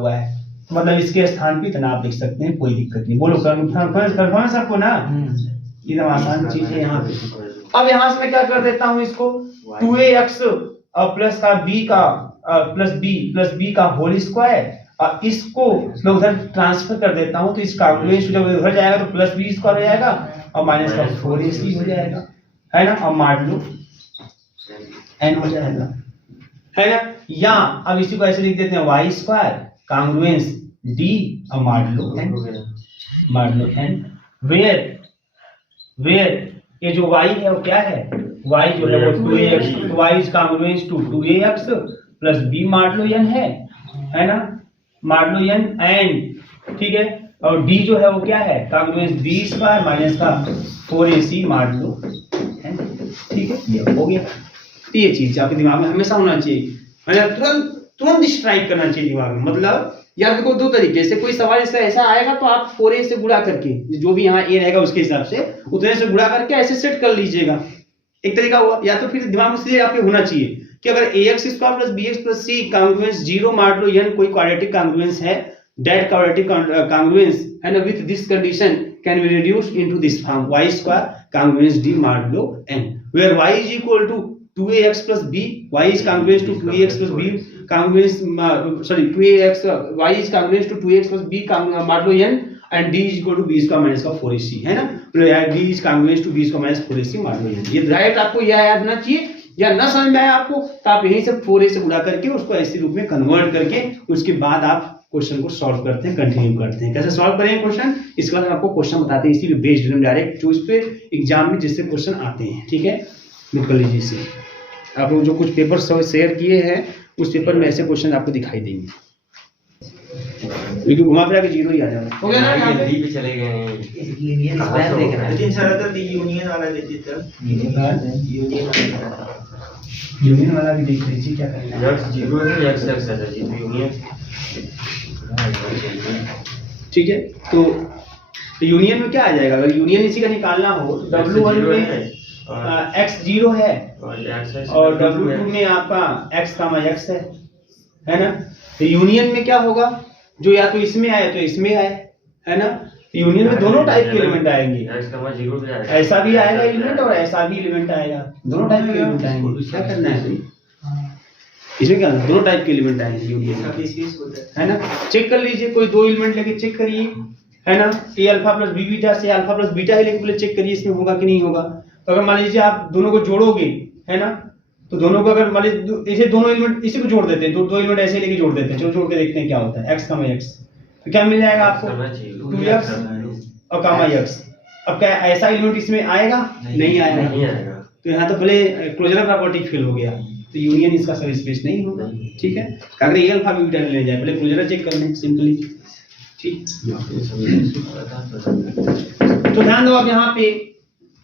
हुआ है, मतलब इसके स्थान पे इतना आप लिख सकते हैं, कोई दिक्कत नहीं। बोलो कन्फर्म सबको ना, एकदम आसान चीज है यहाँ पे। अब यहाँ से मैं क्या कर देता हूँ, इसको 2ax प्लस का b का प्लस b का होल स्क्वायर, और इसको मैं उधर ट्रांसफर कर देता हूँ, तो इस कांग्रुएंस जब उधर जाएगा तो प्लस b स्क्वायर हो जाएगा और माइनस का 4ac हो जाएगा, है ना। अब मान लो n हो जाएगा, है ना। या अब इसी को ऐसे लिख देते हैं y स्क्वायर कांग्रुएंस d और मान लो n, वेयर ये जो y है वो क्या है, y जो है वो 2ax, तो y is congruence to 2ax plus b modulo n है ना, मान लो n एंड, ठीक है। और d जो है वो क्या है, कांग्रुएंस b स्क्वायर माइनस का 4ac मान लो n, ठीक है। ये हो गया। तो ये चीज आपके दिमाग में हमेशा होना चाहिए, मतलब तुरंत स्ट्राइक करना चाहिए दिमाग में। मतलब यार देखो दो तरीके से, कोई सवाल ऐसा आएगा तो आप 4a से गुणा करके, जो भी यहाँ a रहेगा उसके हिसाब से उतने से गुणा करके ऐसे सेट कर लीजिएगा, एक तरीका हुआ। या तो फिर दिमाग में सीधे आपके होना चाहिए कि अगर ax square plus bx plus c कांग्रुएंस 0 मान लो n कोई क्वाड्रेटिक कांग्रुएंस है, दैट क्वाड्रेटिक कांग्रुएंस है ना, with this condition can be reduced into this form y square congruence d modulo n, where y is equal to 2ax plus b, y is congruent to 2ax plus b congruence, 2ax, y is congruent to 2ax plus b modulo n, and d is equal to b square minus का 4ac, है ना। d is congruent to b square minus 4ac मान लो n। ये direct आपको यह याद होना चाहिए, या ना समझ में आए आपको तो आप यहीं से 4a से गुणा करके उसको ऐसे रूप में कन्वर्ट करके उसके बाद आप क्वेश्चन को सॉल्व करते हैं, कंटिन्यू करते हैं। कैसे सॉल्व करेंगे क्वेश्चन, इसके बाद हम आपको क्वेश्चन बताते हैं, इसी पे बेस्ड डायरेक्ट जो इस पे एग्जाम में जिससे क्वेश्चन आते हैं, ठीक है। नोट कर लीजिए इसे, आप लोग जो कुछ पेपर शेयर किए हैं उस पेपर में ऐसे क्वेश्चन आपको दिखाई देंगे, क्योंकि घुमा फिरा के 0 ही आ जाएगा। हो गया ना, ये डी पे चले गए हैं, यूनियन स्क्वायर देख रहा है, लेकिन ज्यादातर यूनियन वाला देते यूनियन वाला भी देख लीजिए क्या करना है। x 0 है, x है जी, यूनियन, ठीक है। तो यूनियन में क्या आ जाएगा, अगर यूनियन इसी का निकालना हो तो W1 में x 0 है और W2 में आपका x x है ना। तो यूनियन में क्या होगा, जो या तो इसमें आए तो इसमें आए, है ना। यूनियन में दोनों टाइप के एलिमेंट आएंगे, ऐसा भी आएगा एलिमेंट और ऐसा भी एलिमेंट आएगा, दोनों टाइप के एलिमेंट आएंगे। क्या करना है इसमें, क्या दोनों टाइप के एलिमेंट आएंगे यूनियन, है ना। चेक कर लीजिए, कोई दो एलिमेंट लेके चेक करिए, है ना। a alpha plus b beta से अल्फा प्लस बीटा ही लेके पहले चेक करिए इसमें होगा कि नहीं होगा। तो अगर मान लीजिए आप दोनों को जोड़ोगे, है ना, तो दोनों को अगर मान लीजिए ऐसे दोनों एलिमेंट इसी को जोड़ देते हैं, दो एलिमेंट ऐसे लेके जोड़ देते हैं, चलो जोड़ के देखते हैं क्या होता है। x, x तो क्या मिल जाएगा आपको 2x और कामा x। अब क्या ऐसा एलिमेंट इसमें आएगा, नहीं आएगा, तो यहाँ तो पहले क्लोजर प्रॉपर्टी फेल हो गया, तो यूनियन इसका सब स्पेस नहीं होगा, ठीक है। अगर a अल्फा b बीटा ले जाए, पहले क्लोजर चेक कर लें सिंपली, ठीक। तो ध्यान दो अब यहाँ पे,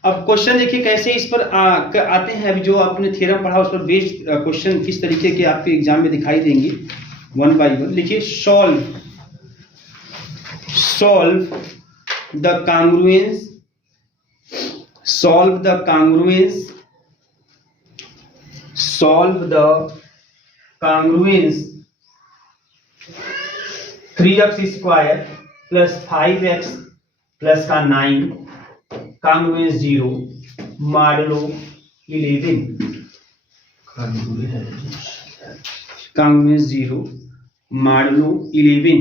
अब क्वेश्चन देखिए कैसे इस पर आते हैं। अभी जो आपने थ्योरम पढ़ा उस पर बेस्ड क्वेश्चन किस तरीके के आपके एग्जाम में दिखाई देंगे, वन बाय वन लिखिए। Solve the congruence, solve the congruence, solve the congruence 3x square plus 5x plus का 9 कांग्रुएंस 0 मॉडुलो 11, कांग्रुएंस 0 मॉडुलो 11,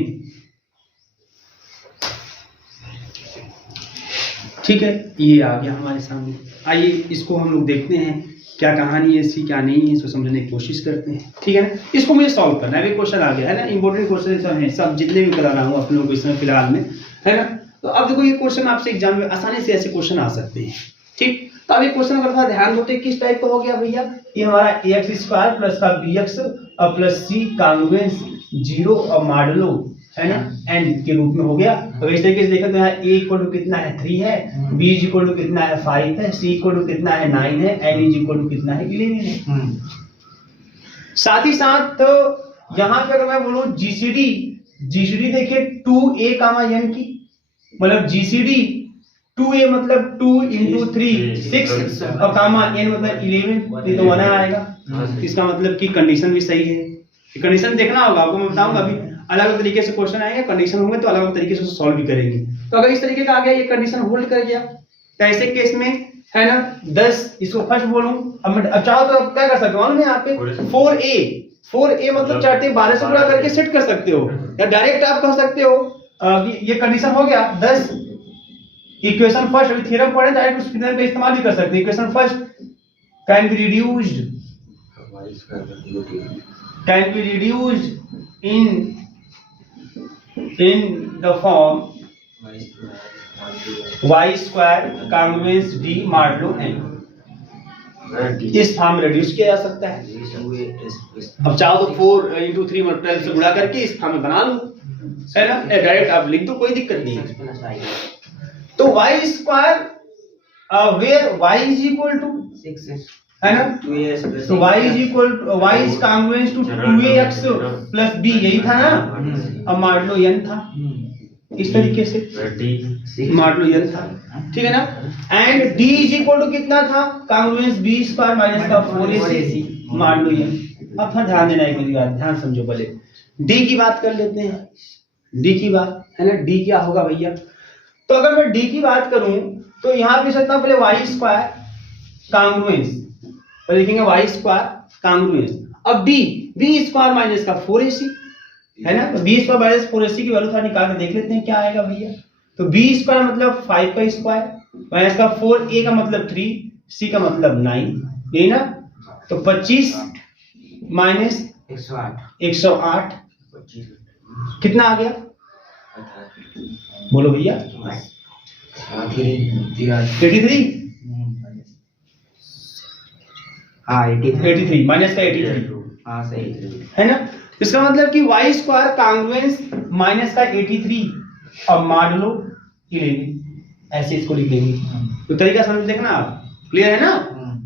ठीक है। ये आ गया हमारे सामने। आइए इसको हम लोग देखते हैं क्या कहानी है इसकी, क्या नहीं है, इसको समझने की कोशिश करते हैं, ठीक है ना। इसको मुझे सॉल्व करना है, क्वेश्चन आ गया है ना, इंपॉर्टेंट क्वेश्चन है सब जितने भी करा रहा हूँ आप लोगों को इसमें फिलहाल में, है ना। तो अब देखो ये क्वेश्चन आपसे एग्जाम में आसानी से ऐसे क्वेश्चन आ सकते हैं, ठीक। तो अब ये क्वेश्चन का थोड़ा ध्यान देते किस टाइप का हो गया भैया, ये हमारा ax स्क्वायर प्लस का bx और प्लस c कांग्रुएंस 0 और मॉडुलो, है ना, n के रूप में हो गया। तो इस तरीके से देखा तो यहाँ a इक्वल टू कितना है 3 है, b इक्वल टू कितना है 5 है, c इक्वल टू कितना है 9 है, n इक्वल टू कितना है 11 है। साथ ही साथ तो यहाँ पे अगर मैं बोलूँ GCD देखिए 2a कामा n की, मतलब GCD 2a मतलब 2 into 3 6 और कामा n मतलब 11, ये तो 1 आएगा। इसका मतलब कि कंडीशन भी सही है, कंडीशन देखना होगा आपको, मैं बताऊंगा अभी। अलग अलग तरीके से क्वेश्चन आएंगे, कंडीशन होंगे तो अलग अलग तरीके से सॉल्व भी करेंगे। तो अगर इस तरीके का आ गया, ये कंडीशन होल्ड कर गया, तो ऐसे केस में है ना 10, इसको फर्स्ट बोलूं, अब चाहो तो अब क्या कर सकते हो मालूम है यहाँ पे 4a मतलब चार्टे 12 से गुणा करके सेट कर सकते हो, या डायरेक्ट आप कह सकते हो ये कंडीशन हो गया 10, इक्वेशन फर्स्ट, अभी थ्योरम पढ़े डायरेक्ट उस फिगर का इस्तेमाल भी कर सकते हैं। Equation first can be reduced in the form y square congruence d mod low n, इस फॉर्म में रिड्यूस किया जा सकता है। अब चाहो तो 4 × 3 12 से गुणा करके इस फॉर्म में बना लो, है ना, डायरेक्ट आप लिख दो, कोई दिक्कत नहीं है। तो y square where y is equal to 6 है ना, तो y is equal to y is congruent to 2ax plus b, यही था ना, अब मान लो n था, इस तरीके से मान लो n था, ठीक है ना, and d is equal to कितना था, कॉन्ग्रुएंस b स्क्वायर माइनस का 4ac मान लो n। अब फिर ध्यान देना एक बात, ध्यान समझो, पहले d की बात कर लेते हैं, d की बात है ना, d क्या होगा भैया, तो अगर मैं d की बात करूं तो यहां पे सकता हूं पहले y स्क्वायर कॉन्ग्रुएंस, तो लिखेंगे y स्क्वायर कॉन्ग्रुएंस, अब b स्क्वायर माइनस का 4ac है ना, तो b स्क्वायर माइनस 4ac की वैल्यू थोड़ा निकाल के देख लेते हैं क्या आएगा भैया। तो b स्क्वायर मतलब 5 का स्क्वायर माइनस का 4a का मतलब 3 c का मतलब 9, यही ना, तो 25 माइनस 108 कितना आ गया, बोलो भैया 83, हाँ 83 माइनस का 83, हाँ सही है ना, इसका मतलब कि y स्क्वायर कॉन्ग्रुएंस माइनस का 83 अब मान लो 11, ऐसे इसको लिख लेंगे। तो तरीका समझ देखना आप, क्लियर है ना,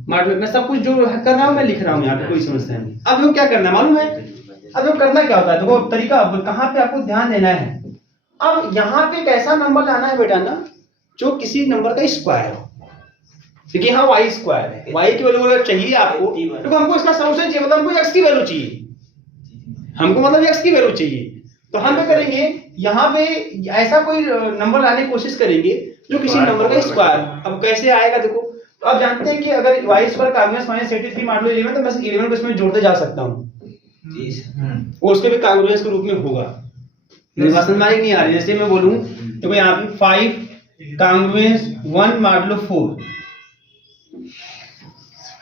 मान लो मैं सब कुछ जो कर रहा हूँ मैं लिख रहा हूँ यहाँ पे, कोई समस्या नहीं। अब लोग क्या करना है मालूम है, अब लोग करना क्या होता है, देखो तरीका कहाँ पे आपको ध्यान देना है। अब यहाँ पे एक ऐसा नंबर लाना है बेटा ना जो किसी नंबर का स्क्वायर हो, देखिए हाँ y स्क्वायर है, y की वैल्यू अगर चाहिए आपको, तो हमको इसका सॉल्यूशन चाहिए, मतलब हमको x की वैल्यू चाहिए, हमको मतलब x की वैल्यू चाहिए, तो हम क्या करेंगे यहाँ पे ऐसा कोई नंबर लाने की कोशिश करेंगे जो किसी नंबर का स्क्वायर। अब कैसे आएगा देखो, तो आप जानते हैं कि अगर y स्क्वायर कॉन्ग्रुएंस माइनस 83 मान लो 11, तो मैं 11 को इसमें जोड़ते जा सकता हूँ, वो उसके भी कॉन्ग्रुएंस के रूप में होगा। मेरी बात समझ में नहीं आ रही, जैसे मैं बोलूं देखो यहाँ पे 5 कॉन्ग्रुएंस 1 मान लो 4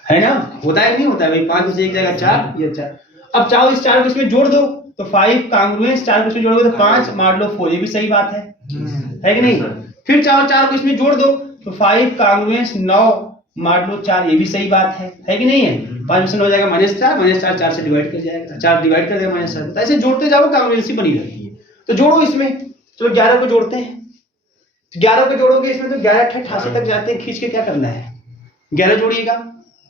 है ना, होता है नहीं होता है भाई, 5 से एक जाएगा 4, ये 4, अब चाहो इस 4 को इसमें जोड़ दो, तो 5 कॉन्ग्रुएंस 4 को इसमें जोड़ोगे तो 5 मान लो 4, ये भी सही बात है कि नहीं। फिर चाहो 4 को इसमें जोड़ दो तो 5 कॉन्ग्रुएंस 9 मान लो 4, ये भी सही बात है कि नहीं है। 5 में से 9 हो जाएगा -4, 4 से डिवाइड कर जाएगा, 4 डिवाइड कर देगा -4, तो ऐसे जोड़ते जाओ कॉन्ग्रुएंसी बनी रहती है। तो जोड़ो इसमें, चलो 11 को जोड़ते हैं, तो 11 को जोड़ोगे इसमें तो 11 88 तक जाते हैं, खींच के क्या करना है, 11 जोड़िएगा,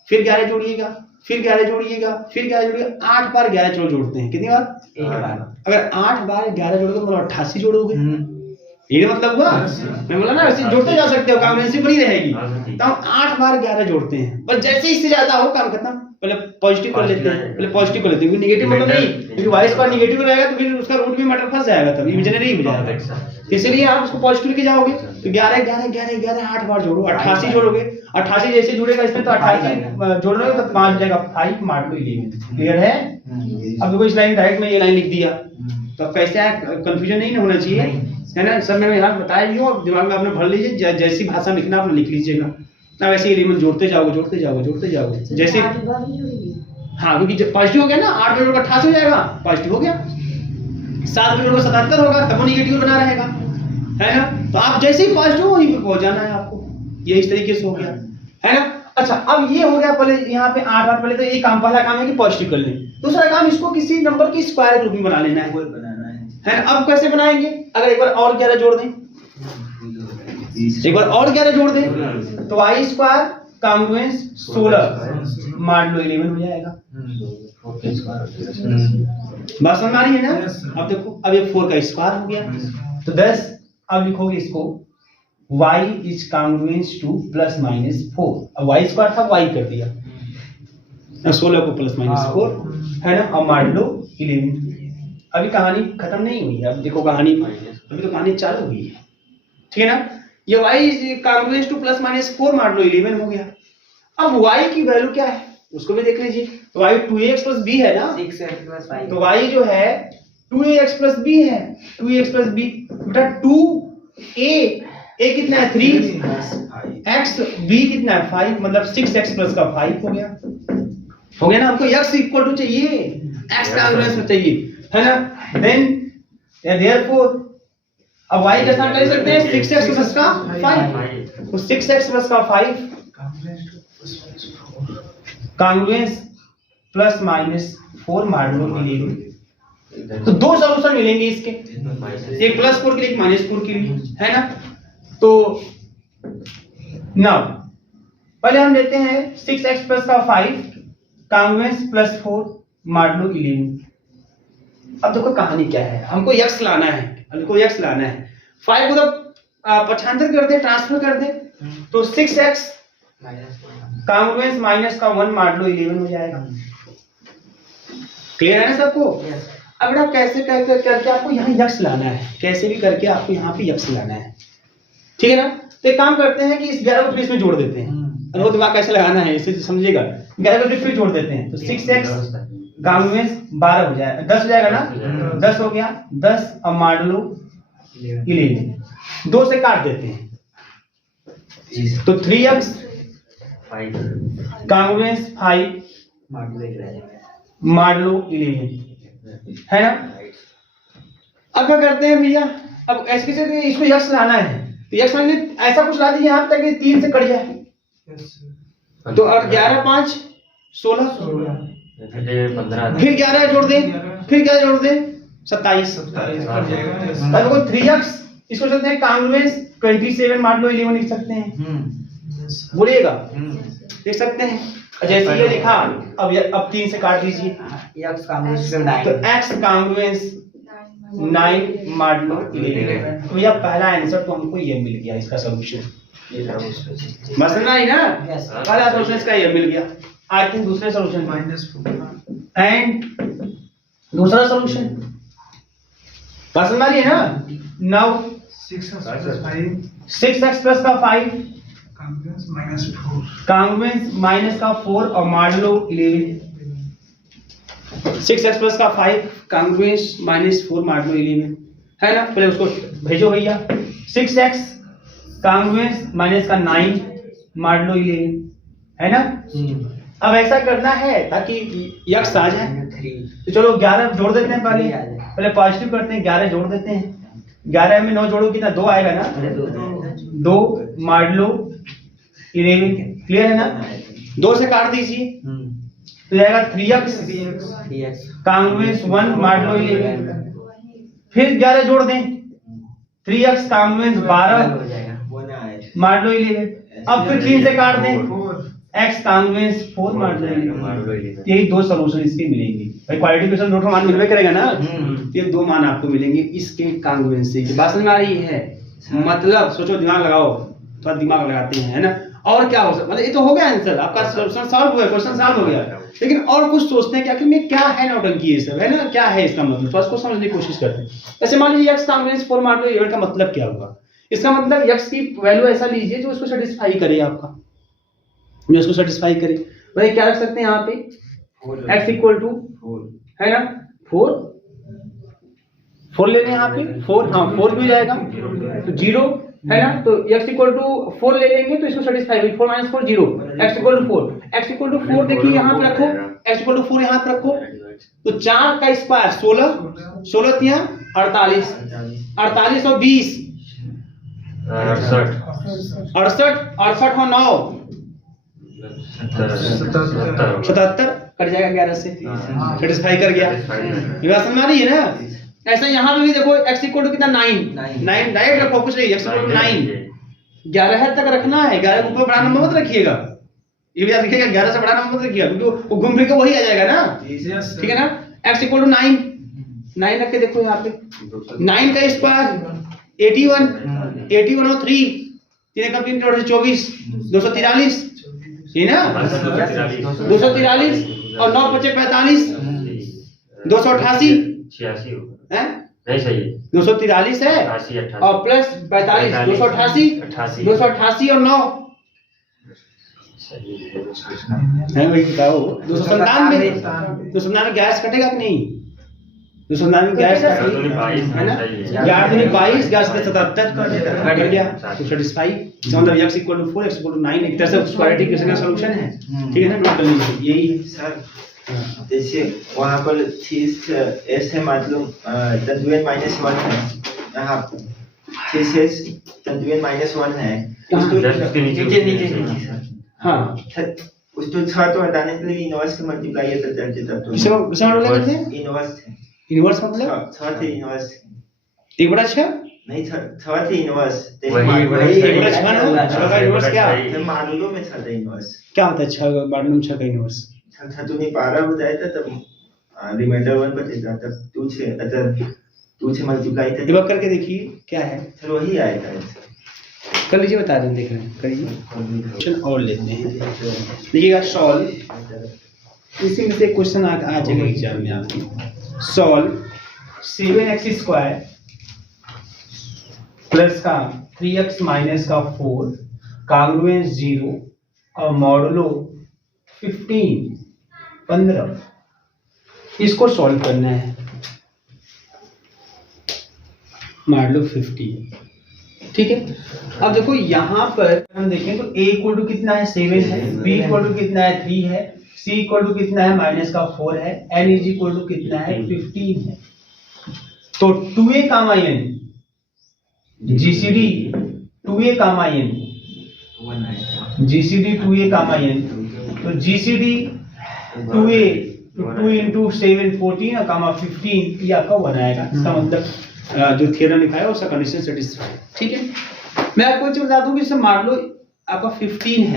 फिर 11 जोड़िएगा, फिर 11 जोड़िएगा, फिर 11 जोड़िएगा, 8 बार 11 चलो जोड़ते हैं, कितनी बार, एक बार। अगर 8 बार 11 जोड़ोगे तो 88 जोड़ोगे, ये मतलब हुआ, मैं बोला ना ऐसे जोड़ते जा सकते हो, कॉन्ग्रुएंसी बनी रहेगी। तो हम 8 बार 11 जोड़ते हैं, पर जैसे इससे ज्यादा हो काम खत्म, पहले पॉजिटिव कर लेते हैं, पहले पॉजिटिव कर लेते हैं, नेगेटिव मतलब नहीं, क्योंकि y स्क्वायर नेगेटिव रहेगा तो फिर उसका रूट भी मैटर फंस जाएगा, तब इमेजिनरी हो जाएगा, इसलिए आप उसको पॉजिटिव लेके जाओगे। तो 11 11 11 11 8 बार जोड़ो, 88 जोड़ोगे, 88 जैसे जुड़ेगा इसमें तो 88 जोड़ रहे हो तो 5 हो जाएगा, 5 मान लो 11, क्लियर है। अब देखो इस लाइन डायरेक्ट में ये लाइन लिख दिया, तो अब कैसे है, कंफ्यूजन नहीं होना चाहिए, है ना, सब मैंने यहाँ बताया ही हो, दिमाग में आपने भर लीजिए, जैसी भाषा में लिखना आपने लिख लीजिएगा ना, वैसे एलिमेंट जोड़ते जाओगे जोड़ते जाओगे जोड़ते जाओगे, जैसे हाँ, क्योंकि जब पॉजिटिव हो गया ना, 8 में जोड़कर 88 हो जाएगा, पॉजिटिव हो गया, 7 में जोड़कर 77 होगा, तब वो निगेटिव बना रहेगा, है ना। तो आप जैसे ही पॉजिटिव वहीं पे पहुंच जाना है आपको, ये इस तरीके से हो गया, है ना। अच्छा, अब ये हो गया, पहले यहाँ पे 8 बार, पहले तो ये काम, पहला काम है कि पॉजिटिव कर लें, दूसरा काम इसको किसी नंबर की स्क्वायर ग्रुप में बना लेना है, है ना। अब कैसे बनाएंगे, अगर एक बार और 11 जोड़ दें, एक बार और 11 जोड़ दें, तो y स्क्वायर कॉन्ग्रुएंस 16 मान लो 11 हो जाएगा, बात समझ आ रही है ना। अब देखो, अब ये 4 का स्क्वायर हो गया, तो 10, अब लिखोगे इसको y इज कॉन्ग्रुएंस टू ±4, अब y स्क्वायर था y कर दिया, 16 को +-4 है ना, अब मान लो 11, अभी कहानी खत्म नहीं हुई है, अब देखो कहानी अभी तो कहानी चालू हुई है, ठीक है ना। ये y कांग्रुएंस टू प्लस माइनस 4 मान लो 11 हो गया। अब y की वैल्यू क्या है उसको भी देख लीजिए। तो y 2ax प्लस b है ना, 6x plus 5। तो y जो है 2ax प्लस b है, 2ax प्लस b बेटा 2a कितना है 3 x b कितना है 5, मतलब 6x प्लस का 5 हो गया ना। हमको x इक्वल टू चाहिए, x कांग्रुएंस में चाहिए, है ना। देन देयरफॉर अब y के साथ कर सकते हैं 6x प्लस का 5, तो 6x प्लस का 5 कांग्रुएंस प्लस माइनस 4 मॉडुलो मिलेगी। तो दो सॉल्यूशन मिलेंगे इसके, एक प्लस 4 के लिए एक माइनस 4 के लिए, है ना। तो नाउ पहले हम लेते हैं 6x प्लस का 5 कांग्रुएंस प्लस 4 मॉडुलो 11। अब देखो कहानी क्या है, हमको x लाना है, हमको x लाना है। 5 को तो पक्षांतर कर दे, ट्रांसफर कर दे, तो 6x कांग्रुएंस माइनस का 1 मॉडुलो 11 हो जाएगा। क्लियर है ना सबको? अब बेटा कैसे करके आपको यहाँ यक्स लाना है, कैसे भी करके आपको यहाँ पे यक्स लाना है, ठीक है ना। तो एक काम करते हैं कि इस 11 को फिर इसमें जोड़ देते हैं, वो दिमाग कैसे लगाना है इसे समझिएगा। 11 को फिर जोड़ देते हैं तो 6x कांग्रुएंस 12 हो जाएगा, 10 हो जाएगा ना, 10 हो गया, 10 और मॉडुलो 11 2 से काट देते हैं, तो 3x कांग्रुएंस 5 मॉडुलो 11, है ना। अब क्या करते हैं भैया, अब ऐसे से इसमें यक्स लाना है, तो यक्स लाने ऐसा कुछ ला दीजिए यहाँ तक कि 3 से कट जाए, तो और 11 5 16 फिर 11 जोड़ दें, फिर क्या जोड़ दें 27। अब देखो 3x इसको चलते हैं कांग्रुएंस 27 मॉडुलो 11 लिख सकते हैं, बोलिएगा लिख सकते हैं। जैसे ये लिखा, अब 3 से काट दीजिए, तो x कांग्रुएंस 9 मॉडुलो 11। तो यह पहला आंसर तो हमको ये मिल गया, इसका सॉल्यूशन मसला ही ना, पहला सॉल्यूशन इसका ये मिल गया। आई थिंक दूसरे सॉल्यूशन एंड दूसरा सॉल्यूशन पसंद आ रही है ना। नाउ 6x प्लस का 5 कांग्रुएंस माइनस का 4 और मॉडुलो 11। 6x प्लस का 5 कांग्रुएंस माइनस 4 मॉडुलो 11, है ना। पहले उसको भेजो भैया, 6x कांग्रुएंस माइनस का 9 मॉडुलो 11, है ना। अब ऐसा करना है ताकि यक्स आ जाए, तो चलो 11 जोड़ देते हैं, पहले पॉजिटिव करते हैं, 11 जोड़ देते हैं। 11 में 9 जोड़ो कितना 2 आएगा ना, 2 मॉडुलो 11, क्लियर है ना। 2 से काट दीजिए तो जाएगा 3x कांग्रुएंस 1 मॉडुलो 11, फिर 11 जोड़ दें, 3x कांग्रुएंस 12 मॉडुलो 11। अब फिर 3 से काट दें, x कांग्रुएंस 4 मॉडुलो 11। यही दो सॉल्यूशन इसके मिलेंगे भाई, क्वालिटी क्वेश्चन दो मान मिलवे करेगा ना, ये 2 मान आपको मिलेंगे इसके कांग्रुएंस से। बात समझ आ रही है? मतलब सोचो, दिमाग लगाओ, थोड़ा दिमाग लगाते हैं, है ना। और क्या हो सकता, मतलब ये तो हो गया आंसर आपका, सॉल्यूशन सॉल्व हो गया, क्वेश्चन सॉल्व हो गया, लेकिन और कुछ सोचते हैं कि आखिर में क्या है नौटंकी ये सब, है ना, क्या है इसका मतलब, तो उसको समझने की कोशिश करते हैं। जैसे मान लीजिए x कांग्रुएंस 4 मॉडुलो 11 का मतलब क्या हुआ, इसका मतलब x की वैल्यू ऐसा लीजिए जो उसको सेटिस्फाई करे, आपका जो उसको सेटिस्फाई करे। भाई क्या रख सकते हैं यहाँ पे, x इक्वल टू 4, है ना, 4 ले लें यहाँ पे, 4, हाँ 4 भी हो जाएगा, तो 0, है ना। तो x इक्वल टू 4 ले लेंगे तो इसको सेटिस्फाई होगी, 4 - 4 0, x equal to 4, x equal to 4 देखिए यहाँ पे रखो, x इक्वल टू 4 यहाँ पे रखो, तो 4 का स्क्वायर 16, 16 तिया 48, 48 और 20 68, 68 और 9 77 कट जाएगा 11 से, सेटिस्फाई कर गया। ये बात समझ आ रही है ना। ऐसा यहाँ पे भी देखो, x इक्वल टू कितना 9 डायरेक्ट रखो, कुछ नहीं, x इक्वल टू 9 11 तक रखना है, 11 के ऊपर बड़ा नंबर मत रखिएगा, ये भी याद रखिएगा, 11 से बड़ा नंबर मत रखिएगा क्योंकि वो घूम फिर के वही आ जाएगा ना, ठीक है ना। x इक्वल टू 9 रख के देखो यहाँ पे, 9 का स्क्वायर 81 और 3 3 का 3 24 243, ये ना 243 और 9 × 5 = 45 288 86 होगा। हैं? नहीं सही है। 243 है 88 88 और प्लस 45 288 88 288 और 9 सही है। है भाई बताओ 297 297 गैस कटेगा कि नहीं 297 गैस तो है ना 11 22 गैस के 77 कट गया तो सेटिस्फाई मतलब x = 4 x = 9 एक तरह से स्क्वाड्रेटिक इक्वेशन का सॉल्यूशन है ठीक है ना नोट कर लीजिए यही है सर जैसे वहाँ पर थीस एस है मतलब तंतुएं -1 है यहाँ थीस एस तंतुएं -1 है उसके नीचे सर हाँ उसको 6 तो हटाने के लिए इनवर्स से मल्टीप्लाई है तो तब तो किसे बोले करते हैं इनवर्स थे इनवर्स मतलब 6 थे इनवर्स 1/6 नहीं 6 थे इनवर्स वही 1/6 ना 6 का इनवर्स क्या मानूलो में 6 थे इनवर्स क्या होता है 6 मालूम 6 का इनवर्स 6 तो नहीं 12 हो जाता तब रिमाइंडर 1 बचेगा तब 2 से अगर 2 से मल्टीप्लाई था डिवाइड करके देखिए क्या है सर वही आएगा कर लीजिए बता दें देख रहे हैं करिए क्वेश्चन और लेते हैं देखिएगा सॉल्व इसी में से क्वेश्चन आ जाएगा एग्जाम में आपके सॉल्व 7x² प्लस का 3x माइनस का 4 कांग्रुएंस 0 और मॉडुलो 15 इसको सॉल्व करना है मॉडुलो 15 ठीक है अब देखो यहाँ पर हम देखें तो a = कितना है 7 है b = कितना है 3 है c = कितना है -4 है n = कितना है 15 है तो 2a, n GCD 2a, n GCD 2a, n तो GCD 2a 2 × 7 14 और 15 ये आपका 1 आएगा इसका मतलब जो थ्योरम लिखा है उसका कंडीशन सेटिस्फाई ठीक है मैं आपको एक चीज बता दूं कि इससे मान लो आपका 15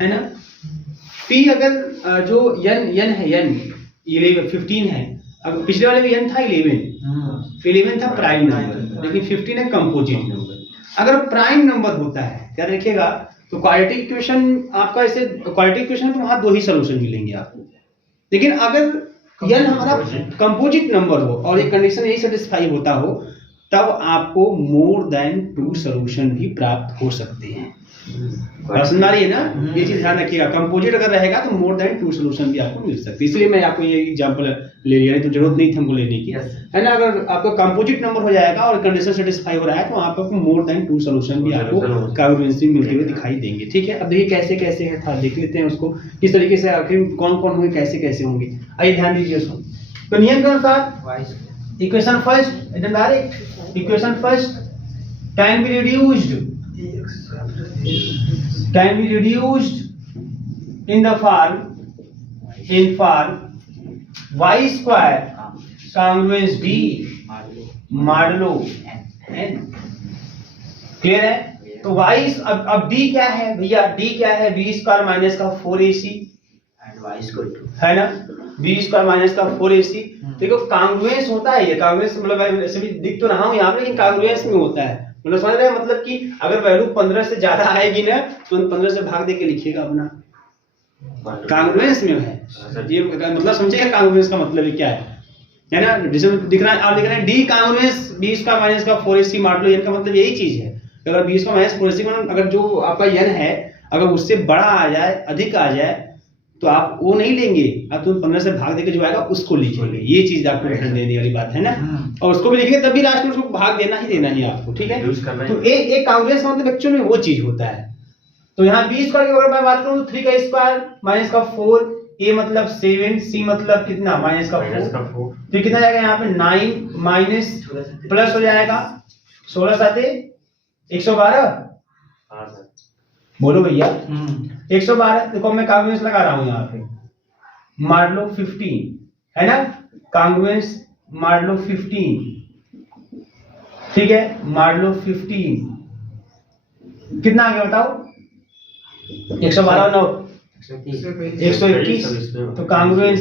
है ना p अगर जो n है n 11 15 है अब पिछले वाले में n था 11 था प्राइम नंबर लेकिन 15 है कंपोजिट नंबर अगर प्राइम नंबर होता है याद रखिएगा तो क्वाड्रेटिक इक्वेशन आपका ऐसे क्वाड्रेटिक इक्वेशन तो वहां 2 ही सॉल्यूशन मिलेंगे आपको लेकिन अगर n हमारा कंपोजिट नंबर हो और एक कंडीशन यही सेटिस्फाई होता हो तब आपको मोर देन 2 सॉल्यूशन भी प्राप्त हो सकते हैं समझ आ रही है ना ये चीज ध्यान रखिएगा कंपोजिट अगर रहेगा तो मोर देन 2 सॉल्यूशन भी आपको मिल सकते हैं इसलिए मैं आपको ये एग्जांपल ले लिया है तो जरूरत नहीं थी हमको लेने की है ना अगर आपका कंपोजिट नंबर हो जाएगा और कंडीशन सेटिस्फाई हो रहा है तो आपको मोर देन 2 सॉल्यूशन भी आपको कॉन्वेंसिंग मिलते हुए दिखाई देंगे ठीक है अब देखिए कैसे कैसे है था देख लेते हैं उसको किस तरीके से आखिर कौन कौन होंगे कैसे कैसे होंगे आइए ध्यान दीजिए उसको तो नियम के अनुसार इक्वेशन फर्स्ट एकदम direct equation first can be reduced in the form y square congruence b modulo n clear है तो y अब d क्या है भैया d क्या है b² माइनस का 4ac है ना b² माइनस का 4ac देखो कांग्रुएंस होता है ये कांग्रुएंस मतलब ऐसे भी दिख तो रहा हूं यहाँ पे लेकिन कांग्रुएंस में होता है मतलब समझ रहे हैं मतलब कि अगर वैल्यू 15 से ज्यादा आएगी ना तो 15 से भाग दे के लिखिएगा अपना कांग्रुएंस में है ये मतलब समझिएगा कांग्रुएंस का मतलब क्या है ना जैसे दिख रहा है आप लिख रहे हैं डी कांग्रुएंस b² माइनस का 4ac मॉडुलो n का मतलब यही चीज है अगर b² माइनस 4ac अगर जो आपका n है अगर उससे बड़ा आ जाए अधिक आ जाए तो आप वो नहीं लेंगे आप तुम 15 से भाग देके जो आएगा उसको लिखेंगे ये चीज आपको ध्यान देने वाली बात है ना और उसको भी लिखेंगे तब भी लास्ट में उसको भाग देना ही आपको ठीक है तो एक कांग्रेस मतलब एक्चुअली में वो चीज होता है तो यहाँ b² की अगर मैं बात करूँ तो 3 का स्क्वायर माइनस का 4 a मतलब 7 c मतलब कितना माइनस का 4 फिर कितना जाएगा यहाँ पे 9 माइनस प्लस हो जाएगा 16 साथे 112 बोलो भैया 112 देखो मैं कांग्रुएंस लगा रहा हूं यहाँ पे मॉडुलो 15 है ना कांग्रुएंस मॉडुलो 15 ठीक है मॉडुलो 15 कितना आ गया बताओ 112 9 121 तो कांग्रुएंस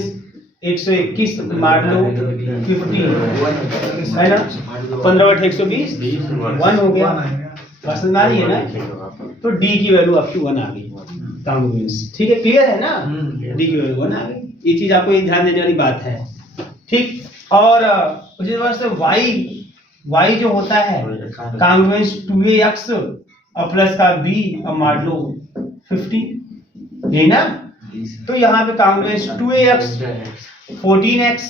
121 मॉडुलो 15 है ना 15/120 1 हो गया पसंद आ रही है ना तो d की वैल्यू आपकी 1 आ गई कांग्रुएंस ठीक है क्लियर है ना d की वैल्यू 1 आ गई ये चीज आपको ध्यान देने वाली बात है ठीक और उसी तरह से y जो होता है कांग्रुएंस 2ax और प्लस का b और मॉड लो 50, यही ना। तो यहाँ पे कांग्रुएंस 2ax 14x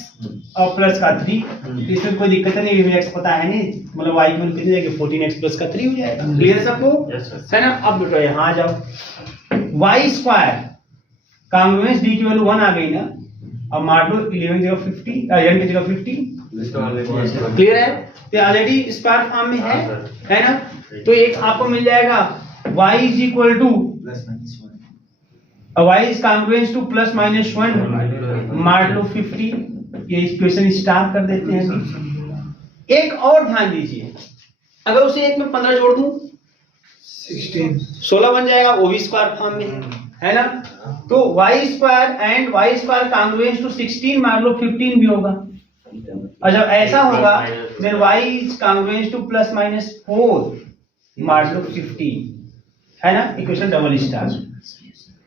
और प्लस का 3, इसमें कोई दिक्कत नहीं, x पता है नहीं, मतलब y की वैल्यू कितनी जाएगी 14x प्लस का 3 हो जाएगा। क्लियर है सबको? है ना। अब बेटा यहाँ आ जाओ, y स्क्वायर कांग्रुएंस d की वैल्यू 1 आ गई ना, अब मॉड लो 11 जगह 50 n की जगह 50। क्लियर है? तो ऑलरेडी स्क्वायर फॉर्म में है ना। तो एक आपको मिल जाएगा y is equal to y is congruence to plus minus 1 modulo 50। ये इक्वेशन स्टार्ट कर देते हैं अभी। एक और ध्यान दीजिए, अगर उसे एक में 15 जोड़ दूं 16 बन जाएगा, वो भी स्क्वायर फॉर्म में है ना। तो y square and y square congruence to 16 modulo 15 भी होगा। और जब ऐसा होगा then y is congruence to plus minus 4 modulo 15, है ना। Equation double star.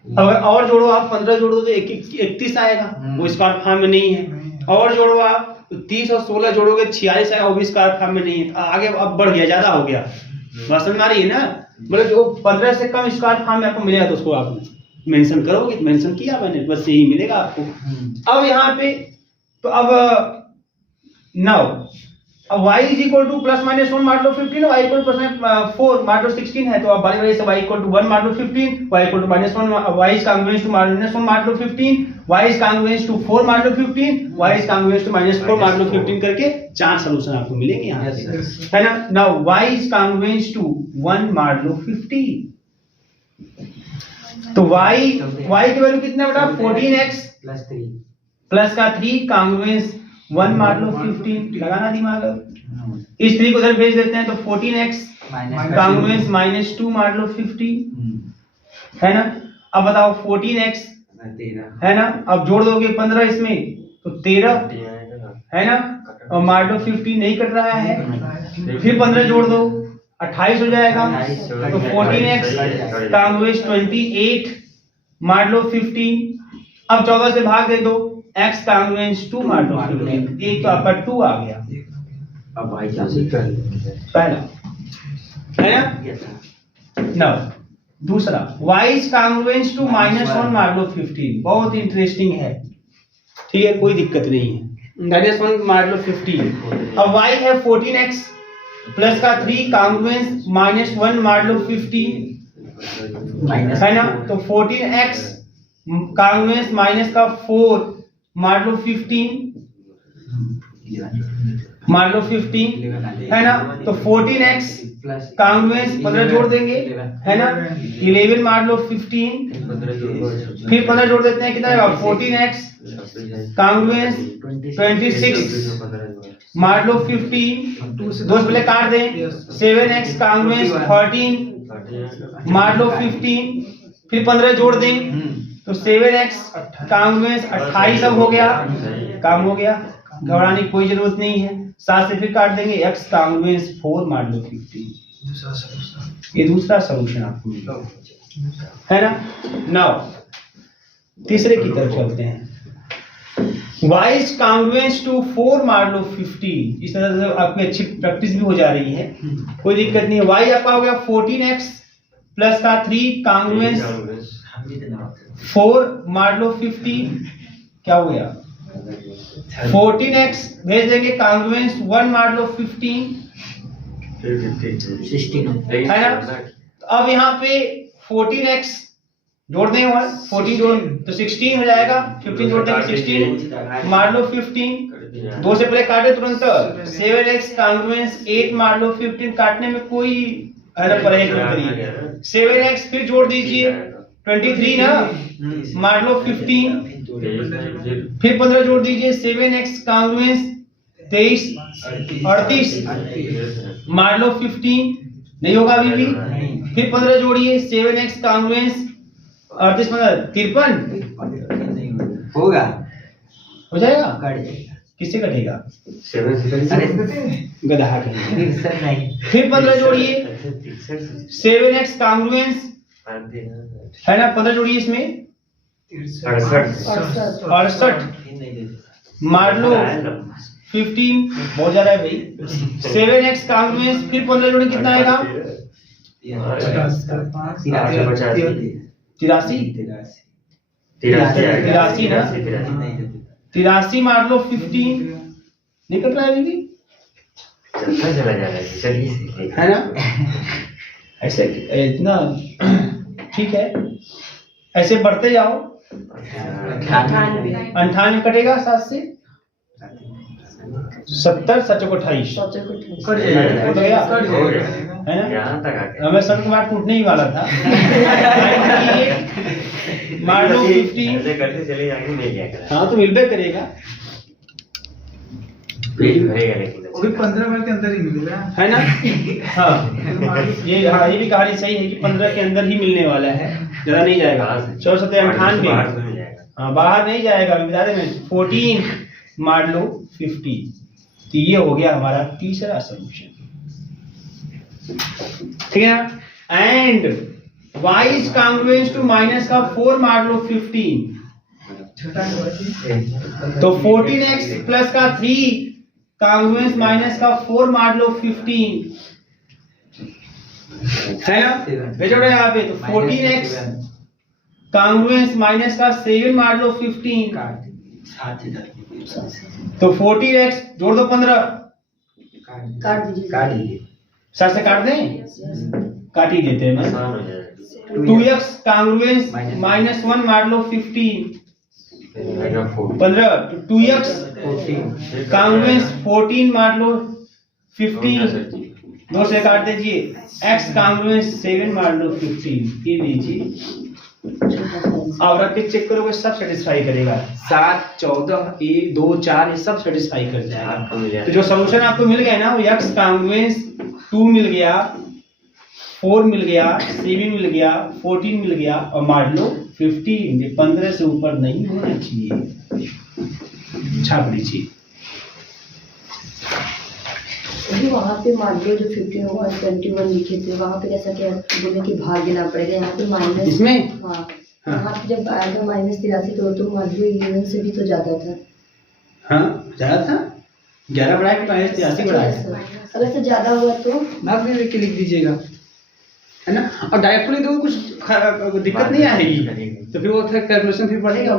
अगर और जोड़ो आप 15 जोड़ो तो 31 आएगा, वो स्क्वायर फॉर्म में नहीं है। और जोड़ो आप तो 30 और 16 जोड़ोगे 46 आएगा, वो भी स्क्वायर फॉर्म में नहीं है। आगे अब बढ़ गया, ज्यादा हो गया, बात समझ में आ रही है ना। मतलब जो 15 से कम स्क्वायर फॉर्म में आपको मिलेगा तो उसको आप मेंशन करोगे, मेंशन किया मैंने, बस यही मिलेगा आपको। अब यहाँ पे तो अब नाउ अब y is equal to plus minus 1 modulo 15, y equal to plus 4 modulo 16 है। तो अब बड़े बड़े से y equal to 1 modulo 15, y equal to minus 1, y is congruence to minus 1 modulo 15, y is congruence to 4 modulo 15, y is congruence to minus 4 modulo 15 करके 4 solution आपको मिलेंगे यहाँ से, है ना। Now y is congruence to 1 modulo 15, तो y की value कितना बेटा 14x प्लस का 3 कांग्रुएंस 1 मॉड लो 15, लगाना दिमाग। इस 3 को उधर भेज देते हैं तो 14x कांग्रुएंस माइनस 2 मॉड लो 15, है ना। अब बताओ 14x है ना, अब जोड़ दोगे 15 इसमें तो 13, है ना, और मॉड लो 15 नहीं कट रहा है, फिर 15 जोड़ दो 28 हो जाएगा। तो 14x कांग्रुएंस 28 मॉड लो 15, अब 14 से भाग दे दो, x कांग्रुएंस 2 मॉड लो 15, एक तो आपका 2 आ गया। अब भाई क्या कर पहला है ना। नाउ दूसरा y is congruence to minus 1 modulo 15, बहुत इंटरेस्टिंग है, ठीक है, कोई दिक्कत नहीं है। माइनस 1 मॉड लो 15, अब y है 14x प्लस का 3 कांग्रुएंस माइनस 1 मॉड लो 15, है ना। तो 14x कांग्रुएंस माइनस का 4 मॉड लो 15 मॉड लो 15, है ना। तो 14x कांग्रुएंस 15 जोड़ देंगे, है ना, 11 मॉड लो 15, फिर 15 जोड़ देते हैं, कितना आएगा 14x कांग्रुएंस 26 मॉड लो 15, दो से पहले काट दें, 7x कांग्रुएंस 13 मॉड लो 15, फिर 15 जोड़ दें तो 7x कांग्रुएंस 28 अब हो गया, काम हो गया, घबराने की कोई जरूरत नहीं है। 7 से फिर काट देंगे, x कांग्रुएंस 4 मॉड लो 15, ये दूसरा सॉल्यूशन आपको मिला, है ना। नाउ तीसरे की तरफ चलते हैं, y is congruence to 4 modulo 15, इस तरह से आपकी अच्छी प्रैक्टिस भी हो जा रही है, कोई दिक्कत नहीं है। y आपका हो गया 14x प्लस का 3 कांग्रुएंस 4 मॉड लो 15, क्या हो गया 14x भेज देंगे कांग्रुएंस 1 मॉड लो 15, है ना। तो अब यहाँ पे 14x जोड़ दें, 14 जोड़ तो 16 हो जाएगा, 15 जोड़ देंगे 16 मॉड लो 15, 2 से पहले काटे तुरंत, 7x कांग्रुएंस 8 मॉड लो 15, काटने में कोई परहेज मत करिए, 7x फिर जोड़ दीजिए 23 ना मॉड लो 15, फिर 15 जोड़ दीजिए, 7x कांग्रुएंस 23 38 मॉड लो 15, नहीं होगा अभी भी, फिर 15 जोड़िए, 7x कांग्रुएंस 38 53 होगा, हो जाएगा, कट जाएगा, किससे कटेगा, 7 गधा कहेंगे। फिर 15 जोड़िए, 7x कांग्रुएंस, है ना, 15 जोड़िए इसमें 68 मॉड लो 15 बहुत ज्यादा है भाई। 7x कांग्रुएंस फिर 15 जोड़े कितना आएगा? 83 83 ना, 83 मार लो 15 निकल रहा है दीदी, चलता चला जा रहा है, चलिए है ना? ऐसे इतना ठीक है, ऐसे बढ़ते जाओ। 98 कटेगा 7 से, 70 7 को 28 कट जाएगा। हो गया, हो गया। है ना? यहाँ तक आ गया। हमें सर के बाद टूटने ही वाला था। मार लो 15, ऐसे करते चले जाएंगे, मिल जाएगा। हाँ तो मिलबे करेगा, पेट भरेगा लेकिन वो भी 15 मिनट के अंदर ही मिलेगा। है ना? हाँ ये भी कहानी सही है कि 15 के अंदर ही मिलने वाला है, ज्यादा नहीं जाएगा। 14 बाहर 98, तो मिल जाएगा। हाँ बाहर नहीं जाएगा, अभी बता दें मैं 14 मार लो 50, तो ये हो गया हमारा तीसरा सॉल्यूशन, ठीक है ना? And y is congruence to minus का 4 मार लो 15, तो 14x प्लस का 3 कांग्रुएंस माइनस का 4 मार लो 15, है ना? भेजो यहाँ पे, तो 14x कांग्रुएंस माइनस का 7 मार लो 15, तो 14x जोड़ दो 15, काट दीजिए। सर से काट दें, काट ही देते हैं ना। आसान हो जाएगा। 2x कांग्रुएंस माइनस 1 मार लो 15, मिलेगा 4। 15, तो 2x कांग्रुएंस 14 मार लो 15, 2 से काट दीजिए, x कांग्रुएंस 7 मार लो 15, ये लीजिए। और रख के चेक करोगे सब सेटिस्फाई करेगा, 7 14 1 2 4 ये सब सेटिस्फाई कर जाएगा। तो जो सॉल्यूशन आपको मिल गया ना, वो x कांग्रुएंस 2 मिल गया, 4 मिल गया, 7 मिल गया, 14 मिल गया, और मार लो 15, ये 15 से ऊपर नहीं होना चाहिए, छाप लीजिए। अभी वहाँ पे मान लो जो 15 और 21 लिखे थे, वहाँ पे जैसा कि बोले कि भाग देना पड़ेगा, यहाँ पे माइनस, इसमें हाँ यहाँ पे जब आएगा -83 तो मान लो 11 से भी तो ज्यादा था। हाँ ज्यादा था, 11 बढ़ाया कि -83 बढ़ाया? अगर से ज्यादा हुआ तो ना फिर लिख के लिख दीजिएगा, है ना? और डायरेक्टली तो कुछ दिक्कत नहीं आएगी, तो फिर वो कैलकुलेशन फिर बढ़ेगा,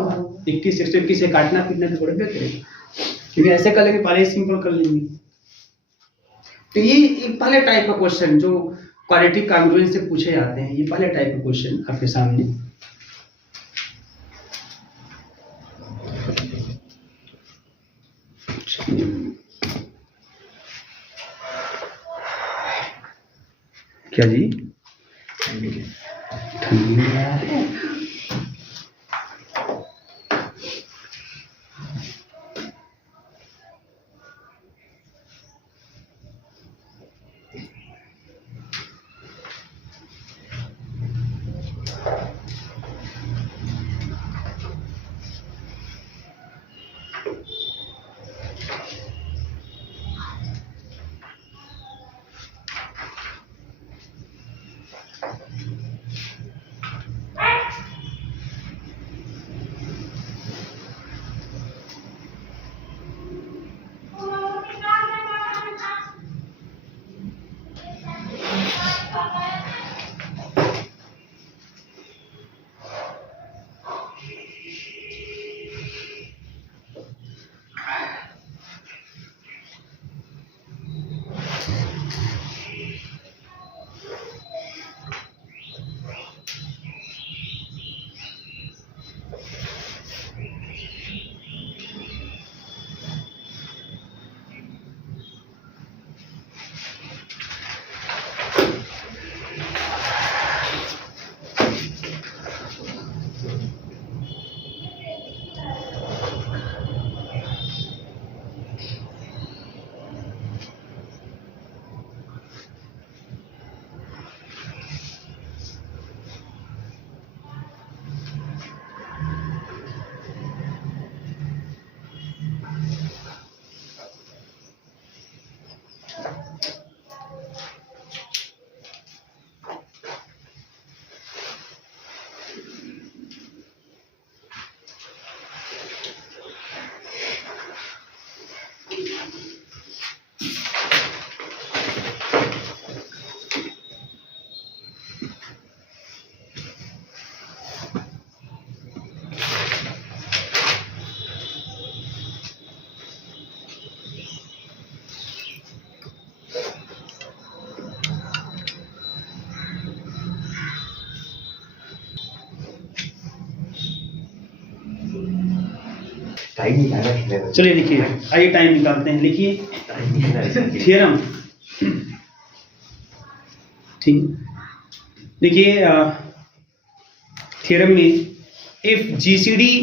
21 121 से काटना पीटना तो बढ़ करेगा, क्योंकि ऐसे कर लेंगे, पहले सिंपल कर लेंगे। तो ये एक पहले टाइप का क्वेश्चन जो क्वाड्रेटिक कांग्रुएंस से पूछे जाते हैं, ये पहले टाइप का क्वेश्चन आपके सामने। क्या जी? ठंडी लग रहा है। टाइम निकाला खेलेगा। चलिए लिखिए, आइए टाइम निकालते हैं, लिखिए टाइम निकाला थ्योरम। ठीक, देखिए थ्योरम में if GCD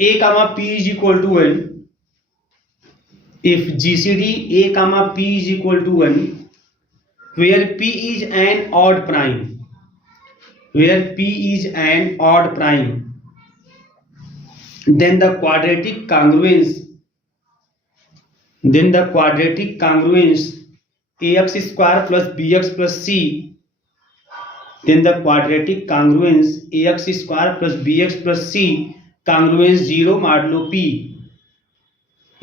a comma p is equal to 1, if GCD A comma P is equal to 1, where P is an odd prime, where P is an odd prime, then the quadratic congruence ax square plus bx plus c, then the quadratic congruence ax square plus bx plus c congruence 0 modulo p,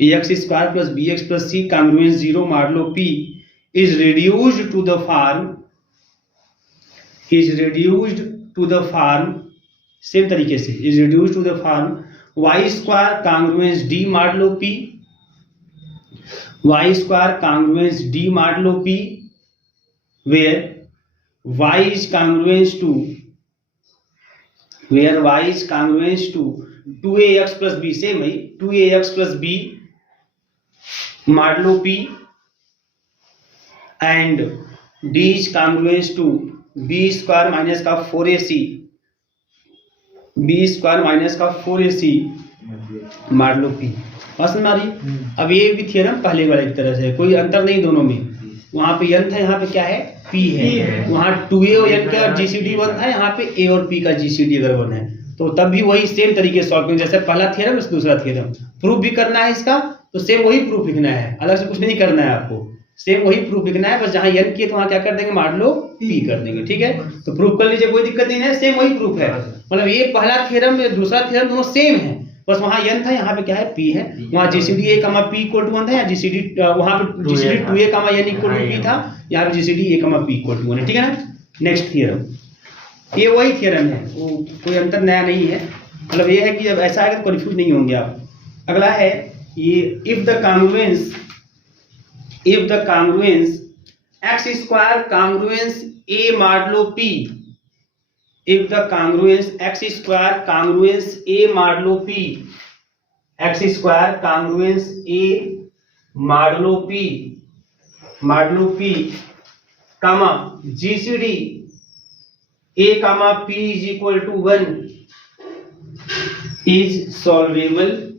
ax square plus bx plus c congruence 0 modulo p is reduced to the form same तरीके से is reduced to the form y square congruence d modulo p, y square congruence d modulo p, where y is congruence to 2ax plus b, same है 2ax plus b modulo p, and d is congruence to b square minus का 4ac, b square minus का 4ac modulo p। समझ में आ रही? अब ये भी theorem पहले वाले की तरह से, कोई अंतर नहीं दोनों में। वहां पे n था, यहाँ पे क्या है p है। वहां 2a और n का जीसीडी 1 था, यहाँ पे a और p का जीसीडी अगर 1 है तो तब भी वही सेम तरीके से सॉल्व करेंगे, जैसे पहला थ्योरम दूसरा थ्योरम। प्रूफ भी करना है इसका तो सेम वही प्रूफ लिखना है, अलग से कुछ नहीं करना है आपको, सेम वही प्रूफ लिखना है, बस जहां n किए तो वहां क्या कर देंगे मॉडलो p कर देंगे। ठीक है, तो प्रूफ कर लीजिए, कोई दिक्कत नहीं है, सेम वही प्रूफ है। मतलब ये पहला थ्योरम दूसरा थ्योरम दोनों सेम है, बस वहां n था, यहाँ पे क्या है p है। वहां जीसीडी a कमा p इक्वल टू 1 था, या जीसीडी वहां पे जीसीडी 2a कमा n इक्वल टू p था, यहाँ पे जीसीडी a कमा p इक्वल टू 1 है। ठीक है ना। नेक्स्ट थ्योरम, ये वही थ्योरम है, वो कोई अंतर नया नहीं है। मतलब ये है कि जब ऐसा है तो कंफ्यूज नहीं होंगे आप। अगला है ये if the congruence x square congruence a modulo p, if the congruence x square congruence a modulo p, x square congruence a modulo p comma gcd a comma p is equal to 1 is solvable